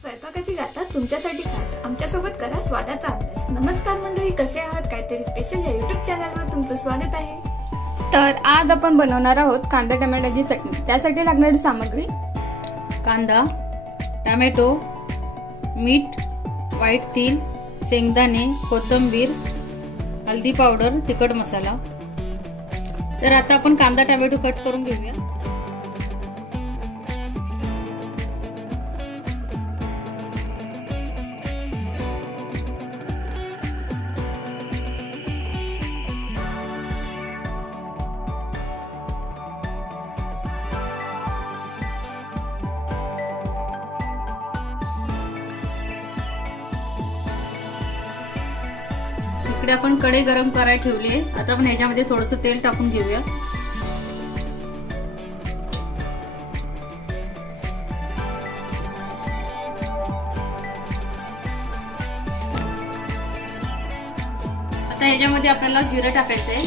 स्वयंपाकाची गाथा तुमच्यासाठी खास आमच्यासोबत करा स्वादाचा अभ्यास। नमस्कार मंडळी, कसे आहात? काहीतरी स्पेशल या युट्यूब चॅनलवर तुमचं स्वागत आहे। तर आज आपण बनवणार आहोत कांदा टोमॅटोची चटणी। त्यासाठी लागणारी सामग्री: कांदा, टोमॅटो, मीठ, व्हाईट तीळ, शेंगदाणे, कोथिंबीर, हळदी पावडर, तिखट मसाला। तर आता आपण कांदा टोमॅटो कट करून घेऊया। इकडे आपण कढई गरम करायला ठेवली। आता आपण ह्याच्यामध्ये थोडंसं तेल टाकून घेऊया। आता ह्याच्यामध्ये आपल्याला जिरं टाकायचं आहे,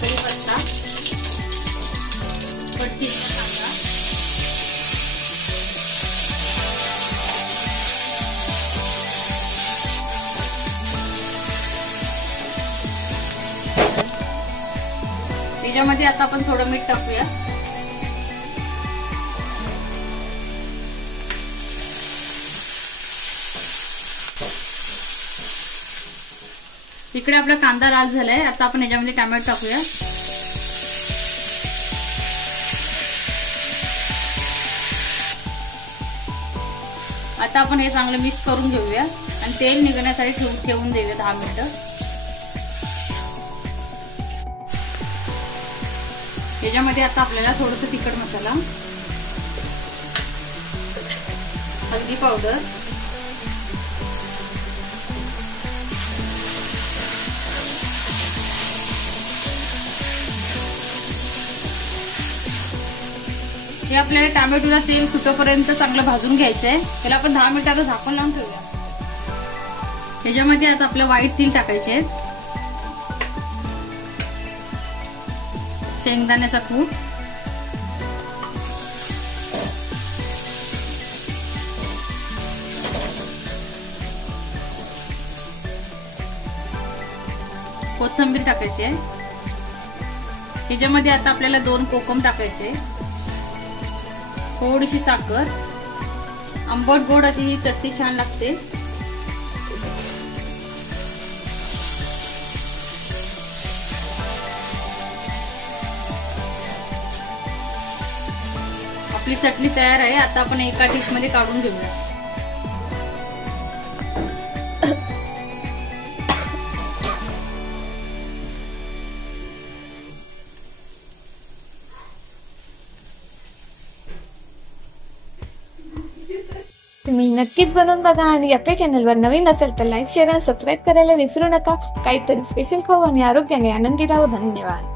कढीपत्ता, कढीचा कांदा, त्याच्यामध्ये आता आपण थोडं मीठ टाकूया। इकडे आपला कांदा लाल झालाय। आता आपण ह्याच्यामध्ये टोमॅटो टाकूया। आता आपण हे चांगलं मिक्स करून घेऊया आणि तेल निघण्यासाठी ठेवून देऊया 10 मिनिटं। याच्यामध्ये आता आपल्याला थोडंसं तिखट मसाला, हळदी पावडर, हे आपल्याला टोमॅटोला तेल सुटेपर्यंत चांगलं भाजून घ्यायचं आहे। त्याला आपण 10 मिनिटाचं झाकण लावून ठेवूया। ह्याच्यामध्ये आता आपलं व्हाईट तीळ टाकायचे आहेत, शेंगदाण्याचा कूट, कोथिंबीर टाकायची आहे। ह्याच्यामध्ये आता आपल्याला 2 कोकम टाकायचे, थोडीशी साखर, आंबट गोड अशी ही चटणी छान लागते। आपली चटणी तयार आहे। आता आपण एका डिश मध्ये काढून घेऊया। तुम्ही नक्कीच बनवून बघा आणि आपल्या चॅनलवर नवीन असेल तर लाईक, शेअर आणि सबस्क्राईब करायला विसरू नका। काहीतरी स्पेशल खाऊ आणि आरोग्याने आनंदी राहू। धन्यवाद।